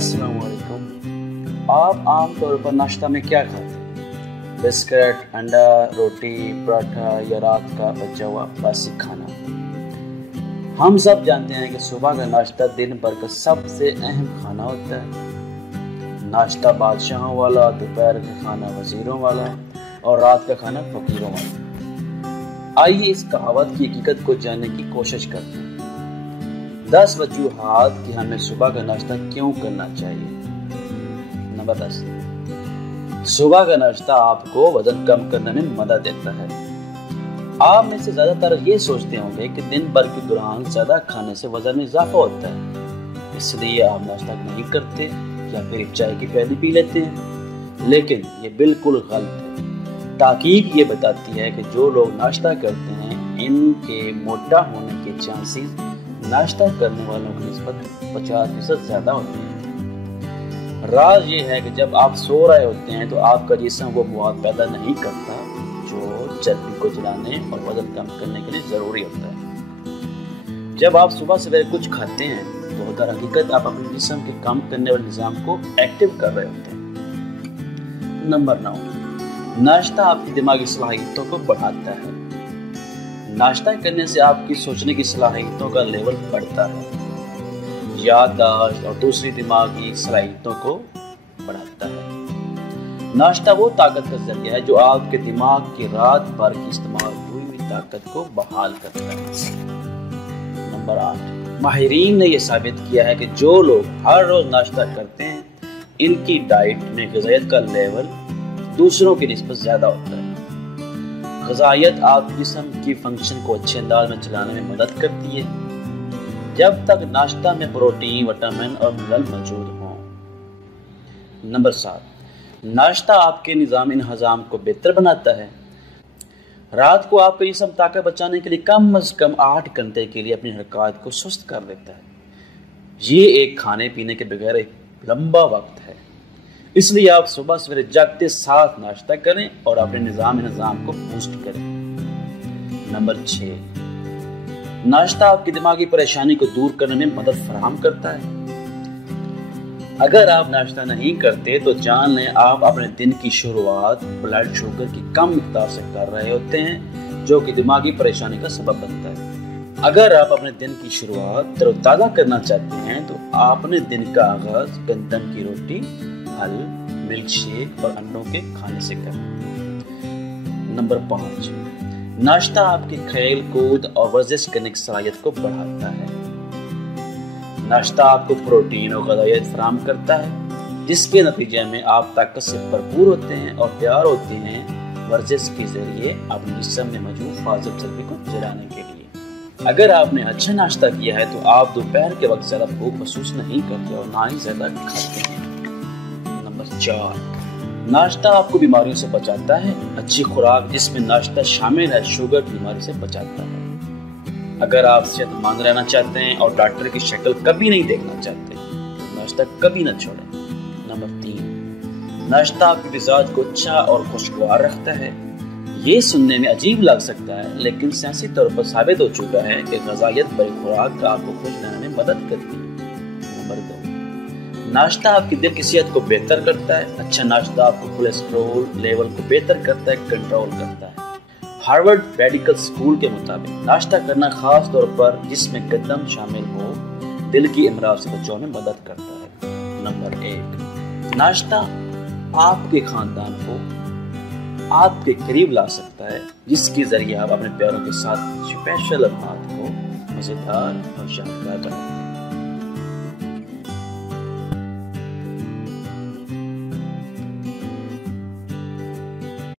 अस्सलाम वालेकुम। आप आम तौर पर नाश्ता में क्या खाते हैं? बिस्किट, अंडा, रोटी, पराठा या रात का बचा हुआ बासी खाना? हम सब जानते हैं कि सुबह का नाश्ता दिन भर का सबसे अहम खाना होता है। नाश्ता बादशाहों वाला, दोपहर का खाना वजीरों वाला और रात का खाना फकीरों वाला। आइए इस कहावत की हकीकत को जानने की कोशिश करते हैं। 10 वजूहात कि हमें सुबह का नाश्ता क्यों करना चाहिए। नंबर 10, सुबह का नाश्ता आपको वजन कम करने में मदद देता है। आप में से ज्यादातर ये सोचते होंगे कि दिन भर के दौरान ज्यादा खाने से वजन में इजाफा होता है, इसलिए आप नाश्ता नहीं करते या फिर चाय की प्याली पी लेते हैं, लेकिन ये बिल्कुल गलत है। तहकीक ये बताती है कि जो लोग नाश्ता करते हैं इनके मोटा होने के चांसेस नाश्ता करने वालों की निस्बत 50% ज्यादा होती है। राज ये है कि जब आप सो रहे होते हैं तो आपका जिस्म वो मवाद पैदा नहीं करता जो चर्बी को जलाने और वजन कम करने के लिए जरूरी होता है। जब आप सुबह सवेरे कुछ खाते हैं तो दर हकीकत आप अपने जिस्म के काम करने वाले निज़ाम को एक्टिव कर रहे होते हैं। नंबर 9, नाश्ता आपकी दिमागी सलाहियतों को बढ़ाता है। नाश्ता करने से आपकी सोचने की सलाहियतों का लेवल बढ़ता है, याददाश्त और दूसरी दिमागी सलाहियतों को बढ़ाता है। नाश्ता वो ताकत का जरिया है जो आपके दिमाग की रात भर की इस्तेमाल हुई ताकत को बहाल करता है। नंबर 8, माहिरीन ने यह साबित किया है कि जो लोग हर रोज नाश्ता करते हैं इनकी डाइट में ग़िज़ाइयत का लेवल दूसरों की निस्बत ज्यादा होता है। ग़िज़ाइयत आपके जिस्म की फंक्शन को अच्छे अंदाज में चलाने में मदद करती है जब तक नाश्ता में प्रोटीन, विटामिन और मिनरल मौजूद हों। नंबर 7, नाश्ता आपके निज़ाम इंहज़ाम को बेहतर बनाता है। रात को आपका जिस्म ताकत बचाने के लिए कम अज़ कम 8 घंटे के लिए अपनी हरकत को सुस्त कर देता है। ये एक खाने पीने के बगैर एक लंबा वक्त है, इसलिए आप सुबह सवेरे जागते साथ नाश्ता करें और अपने निज़ाम को बूस्ट करें। नंबर 6, नाश्ता आपकी दिमागी परेशानी को दूर करने में मदद फराहम करता है। अगर आप नाश्ता नहीं करते तो जान लें आप अपने दिन की शुरुआत ब्लड शुगर की कम मिकदार से कर रहे होते हैं, जो कि दिमागी परेशानी का सबब बनता है। अगर आप अपने दिन की शुरुआत तरोताज़ा करना चाहते हैं तो आपने दिन का आगाज गंदम की रोटी, फल, मिल्क शेक और अंडों के खाने से करें। नंबर 5, नाश्ता आपके खेल कूद और वर्जिश करने की सलाहियत को बढ़ाता है। नाश्ता आपको प्रोटीन और ग़िज़ाइयत फराहम करता है, जिसके नतीजे में आप ताकत से भरपूर होते हैं और तैयार होते हैं वर्जिश के जरिए अपने जिस्म में मौजूद फाजिल चर्बी को जलाने के लिए। अगर आपने अच्छा नाश्ता किया है तो आप दोपहर के वक्त ज़्यादा भूख महसूस नहीं करते और ना ही ज़्यादा खाते हैं। नंबर 4, नाश्ता आपको बीमारियों से बचाता है। अच्छी खुराक जिसमें नाश्ता शामिल है शुगर की बीमारी से बचाता है। अगर आप सेहतमंद रहना चाहते हैं और डॉक्टर की शक्ल कभी नहीं देखना चाहते तो नाश्ता कभी न छोड़ें। नंबर 3, नाश्ता आपके मिजाज को अच्छा और खुशगवार रखता है। ये सुनने में अजीब लग सकता है लेकिन साइंसी तौर पर साबित हो चुका है कि ग़िज़ाइयत भरी खुराक आपको खुश रहने में मदद करती है। नंबर 2, नाश्ता आपकी दिल की सेहत को बेहतर करता है। अच्छा नाश्ता आपको कोलेस्ट्रॉल लेवल को बेहतर करता है, कंट्रोल करता है। हार्वर्ड मेडिकल स्कूल के मुताबिक नाश्ता करना खास तौर पर जिसमें गंदम शामिल हो दिल की अमराज से बचाव में मदद करता है। नंबर 1, नाश्ता आपके खानदान को आपके करीब ला सकता है, जिसके जरिए आप अपने प्यारों के साथ स्पेशल लम्हात को मज़ेदार और शानदार बनाएं।